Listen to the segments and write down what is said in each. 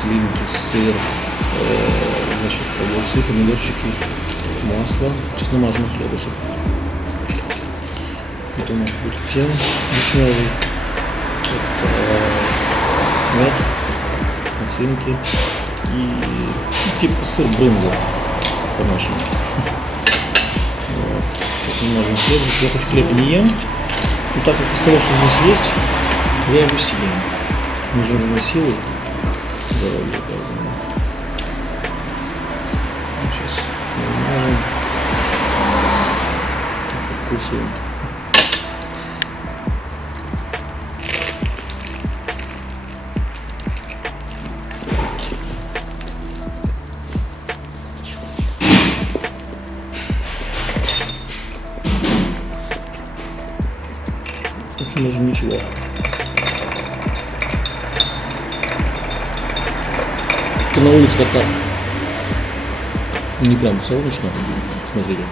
маслинки, сыр, значит, огурцы, помидорчики, масло, чесномажный хлебушек. Это у нас будет джем вишневый, мед, маслинки и типа сыр брынза по-нашему. Вот. Немного хлебушек. Я хоть хлеб не ем, но так как из того, что здесь есть, я его съем. Не нужны силы. Здоровье, поэтому. Сейчас намажем. Кушаем. В общем, даже ничего. На улице как-то не прям солнечно, смотрите.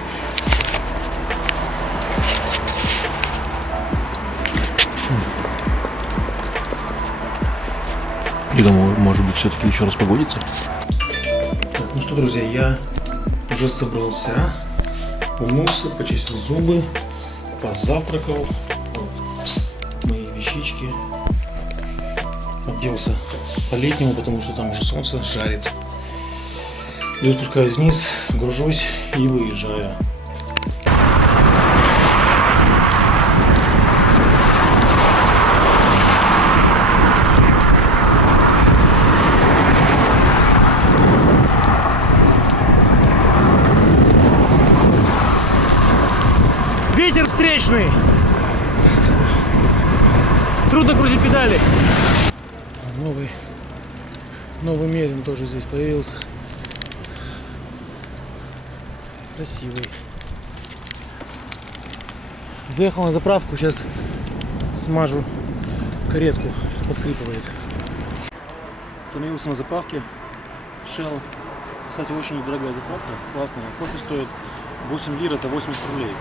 Я думаю, может быть, все-таки еще раз погодится. Так, ну что, друзья, я уже собрался, умылся, почистил зубы, позавтракал. Вот мои вещички. Оделся по-летнему, потому что там уже солнце жарит. И спускаюсь вниз, гружусь и выезжаю. Ветер встречный! Трудно крутить педали. Новый Мерин тоже здесь появился. Красивый. Заехал на заправку, сейчас смажу каретку, поскрипывает. Остановился на заправке Shell. Кстати, очень дорогая заправка, классная. Кофе стоит 8 лир, это 80 рублей.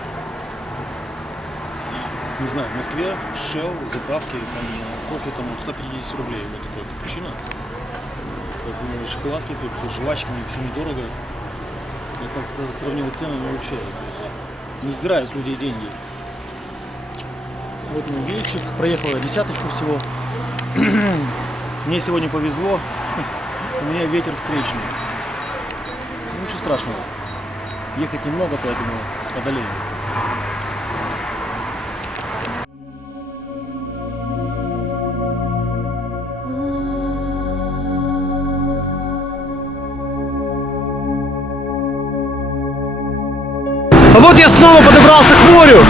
Не знаю, в Москве в Shell заправки там кофе там 150 рублей, вот такой капучино. Поэтому шоколадки тут, жвачки, все недорого. Я так сравнил цены, но вообще, то есть, не сдирают с людей деньги. Вот мой вельчик, проехал я десяточку всего. Мне сегодня повезло, у меня ветер встречный. Ну, ничего страшного, ехать немного, поэтому одолеем. А вот я снова подобрался к морю.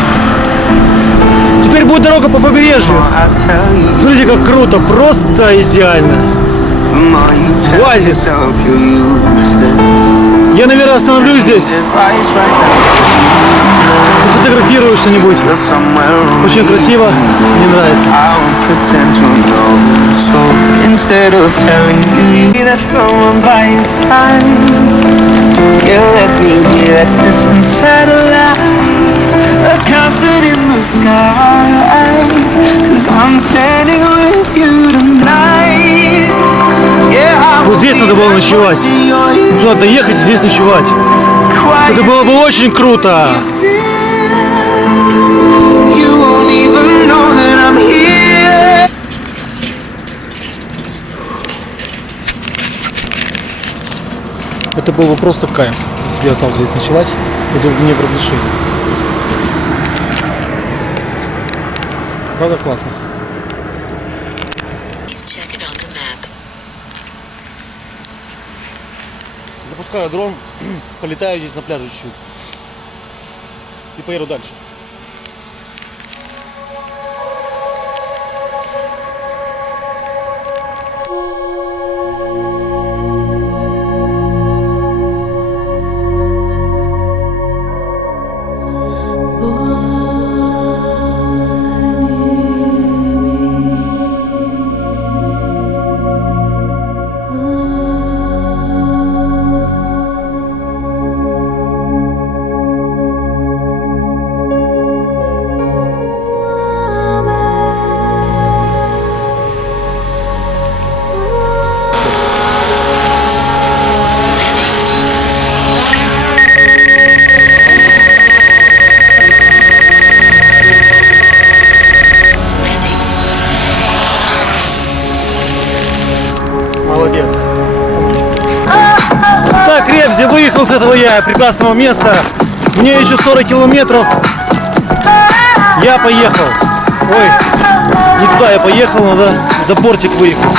Теперь будет дорога по побережью. Смотрите, как круто, просто идеально. Оазис. Я, наверное, остановлюсь здесь. Фотографирую что-нибудь. Очень красиво. Мне нравится. You let me be that distant satellite, a constant in the sky, 'cause I'm standing with you tonight. Yeah, вот здесь надо было ночевать. Туда доехать, здесь ночевать. Это было бы очень круто. You won't even know that I'm here. Это был бы просто кайф, если бы я остался здесь ночевать, это бы мне разрешили. Правда классно? Запускаю дрон, полетаю здесь на пляже чуть-чуть и поеду дальше. друзья, выехал с этого я прекрасного места. Мне еще 40 километров. Я поехал. Ой, не туда я поехал, надо за бортик выехать.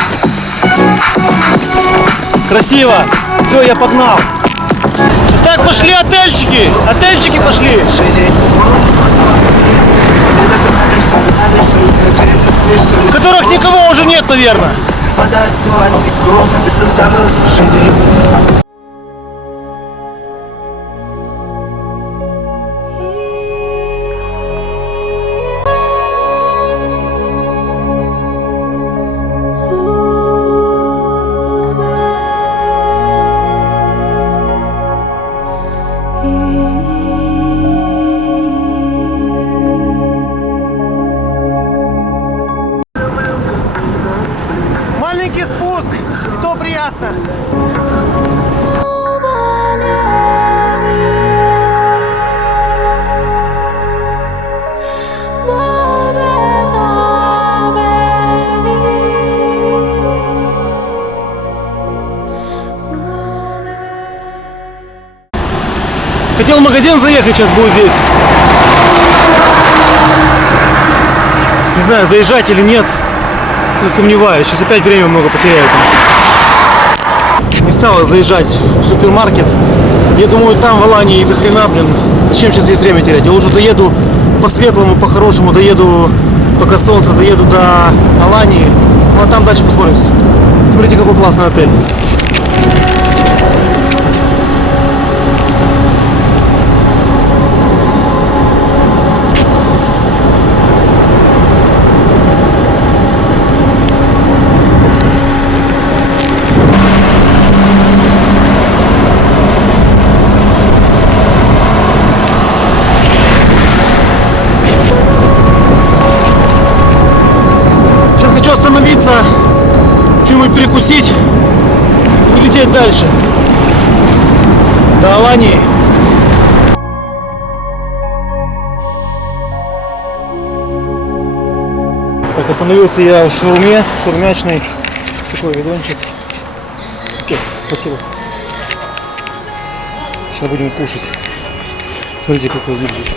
Красиво. Все, я погнал. Так, пошли отельчики. Отельчики пошли. В которых никого уже нет, наверное. Маленький спуск, и то приятно. Хотел в магазин заехать, сейчас будет здесь. Не знаю, заезжать или нет. Я сомневаюсь, сейчас опять время много потеряю. Не стала заезжать в супермаркет. Я думаю, там в Алании до хрена, блин. Зачем сейчас здесь время терять? Я лучше доеду по-светлому, по-хорошему, доеду, пока солнце, доеду до Алании. Ну а там дальше посмотрим. Смотрите, какой классный отель. Остановиться, что-нибудь перекусить и лететь дальше до Алании. Так, остановился я в шаурме, шаурмячной. Такой видончик. Окей, спасибо. Сейчас будем кушать. Смотрите, какой выглядит.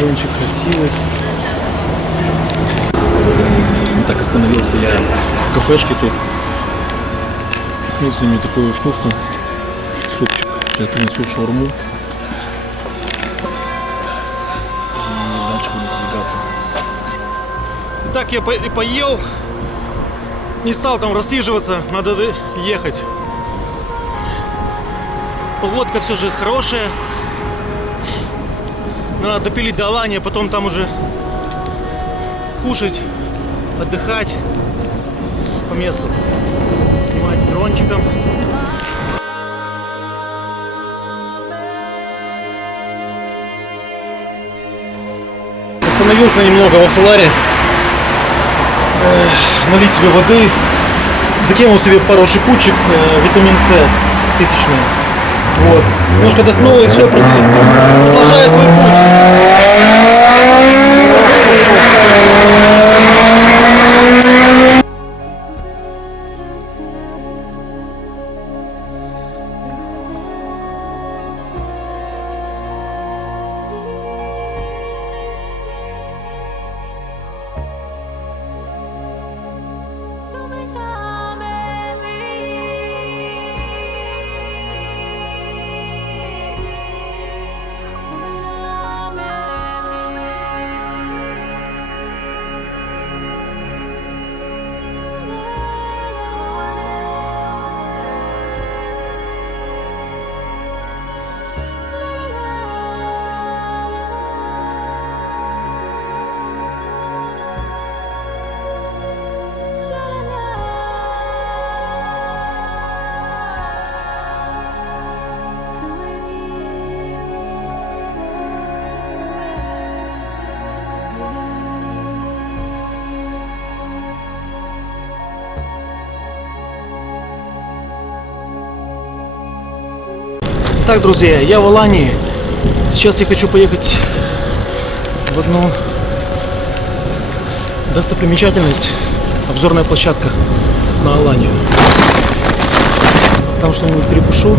Дончик красивый. Так, остановился я в кафешке тут. Купил мне такую штуку. Супчик. Я принесу шаурму. И дальше будем продвигаться. Итак, я поел. Не стал там рассиживаться. Надо ехать. Погодка все же хорошая. Надо допилить до Алании, потом там уже кушать, отдыхать по месту, снимать дрончиком. Остановился немного в Авсаларе, налить себе воды, закинул себе пару шипучек, витамин С 1000. Вот. Немножко отдохнул и все, продолжаю свой путь. Так, друзья, я в Алании. Сейчас я хочу поехать в одну достопримечательность. обзорная площадка на Аланию. Там что-нибудь перекушу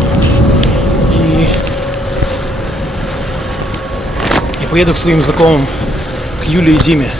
и поеду к своим знакомым, к Юле и Диме.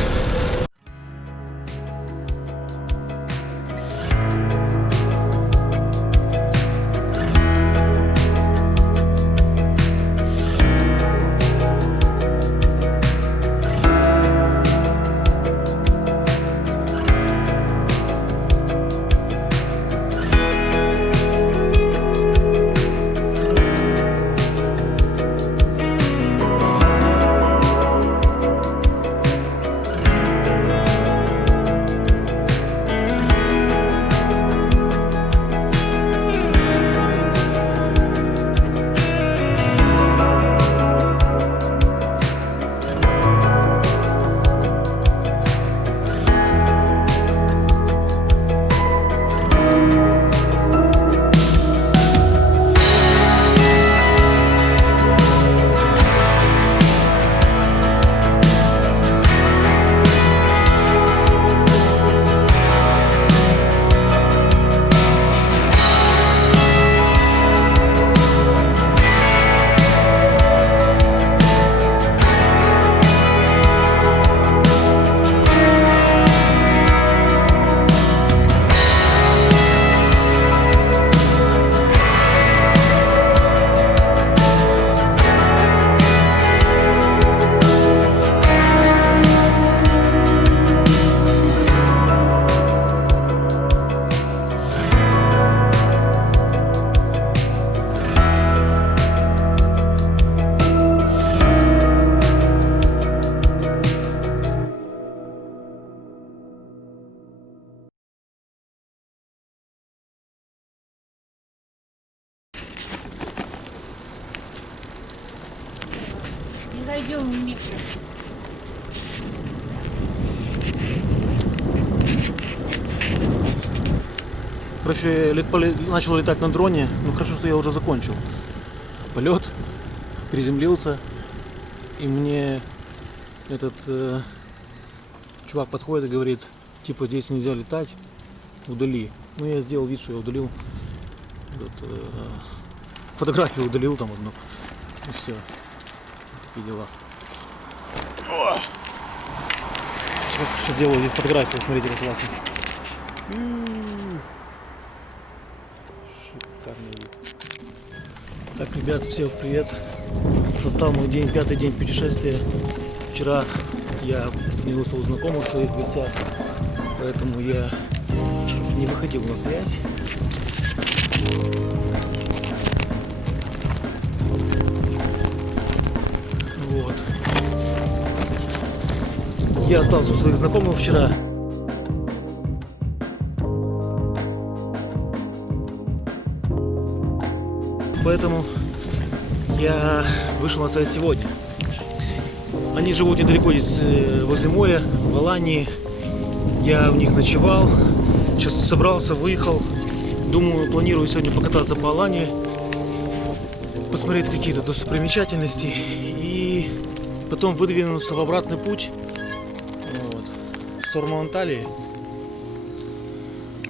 Не зайдем в микро. Короче, начал летать на дроне, ну хорошо, что я уже закончил полет, приземлился, и мне этот чувак подходит и говорит, типа, здесь нельзя летать, удали. Ну я сделал вид, что я удалил, фотографию удалил там одну, и все, такие дела. Сейчас сделаю здесь фотографию, смотрите, как классно. Шикарный вид. Так, ребят, всем привет. Настал мой день, 5-й день путешествия. Вчера я остановился у знакомых своих в гостях, поэтому я не выходил на связь. Вот. Я остался у своих знакомых вчера. Поэтому я вышел на связь сегодня. Они живут недалеко здесь, возле моря, в Алании. Я у них ночевал. Сейчас собрался, выехал. Думаю, планирую сегодня покататься по Алании, посмотреть какие-то достопримечательности и потом выдвинуться в обратный путь, вот, в сторону Анталии.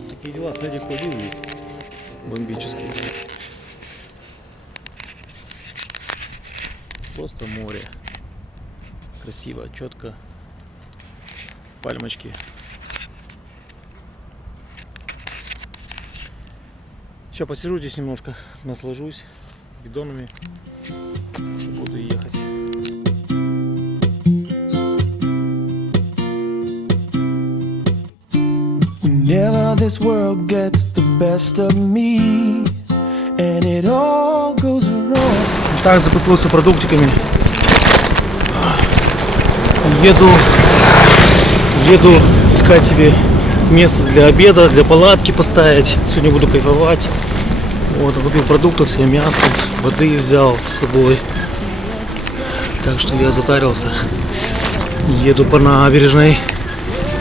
Такие дела, смотрите, какой вид есть. Бомбический. Просто море. Красиво, четко. Пальмочки. Сейчас посижу здесь немножко, наслажусь видонами. Буду ехать. Whenever this world gets the best of me and it all goes wrong. Так, закупился продуктиками. Еду искать себе место для обеда, для палатки поставить. Сегодня буду кайфовать. Вот, купил продуктов, себе мясо, воды взял с собой. Так что я затарился. Еду по набережной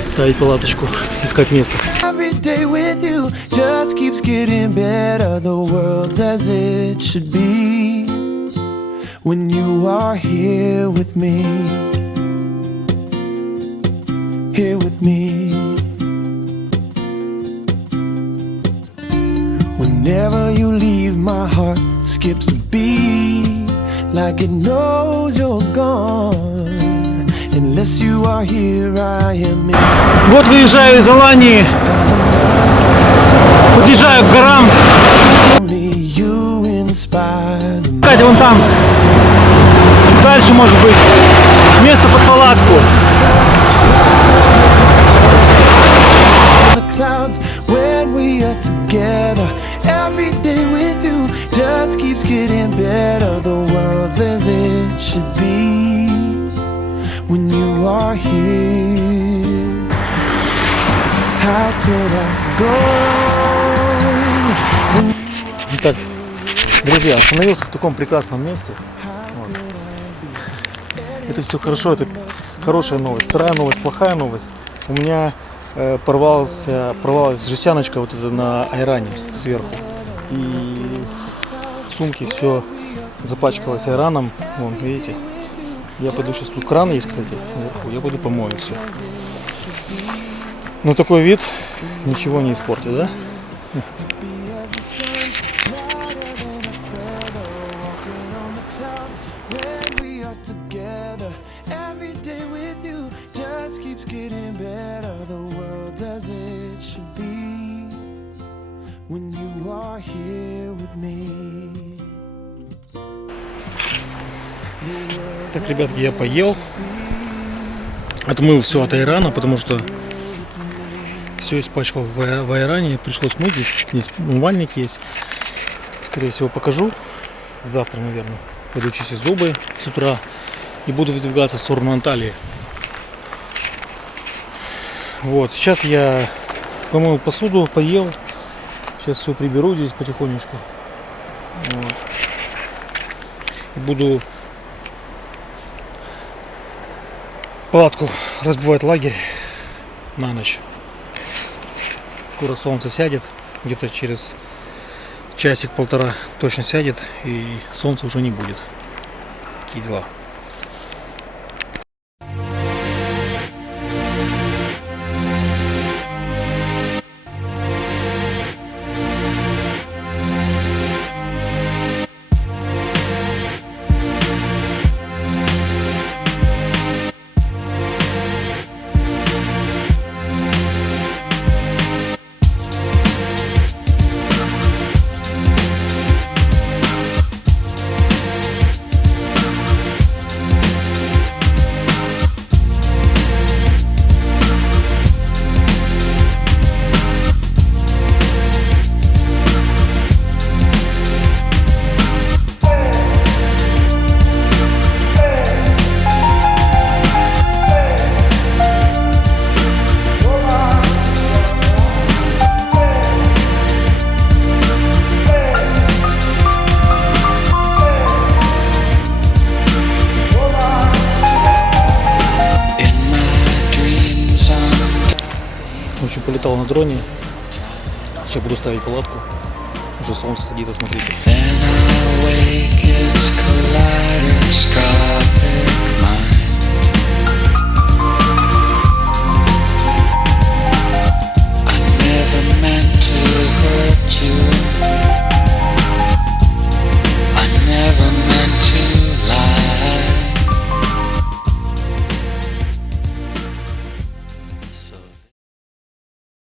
ставить палаточку, искать место. Every day with you just keeps getting better. The world's as it should be when you are here with me. Here with me. skips a beat like it knows you're gone. Unless you are here, I am in. Вот выезжаю из Алании, подъезжаю к горам. Only you inspire the Катя, вон там. Дальше может быть место под палатку. clouds when we are together. Every day with you just keeps getting better. The world's as it should be when you are here. How could I go wrong? Итак, друзья, остановился в таком прекрасном месте. Вот. Это все хорошо, это хорошая новость. Вторая новость, плохая новость. У меня порвалась жестяночка вот это на айране сверху. И в сумке все запачкалось айраном. Вон, видите? Я пойду сейчас, тут кран есть, кстати, вверху. Я пойду помою все. Ну такой вид ничего не испортит, да? Together every day with you just keeps getting better. The world's as it should be when you are here with me. Так, ребятки, я поел, отмыл все от айрана, потому что все испачкал в айране, пришлось мыть. Здесь умывальник есть. Скорее всего, покажу завтра, наверное. Пойду чистить зубы с утра и буду выдвигаться в сторону Анталии. Вот, сейчас я помыл посуду, поел. Сейчас все приберу здесь потихонечку. Вот. И буду палатку разбивать, лагерь на ночь. Скоро солнце сядет, где-то через часик-полтора точно сядет, и солнца уже не будет. Такие дела. В общем, полетал на дроне. Сейчас буду ставить палатку. Уже солнце садится, смотрите.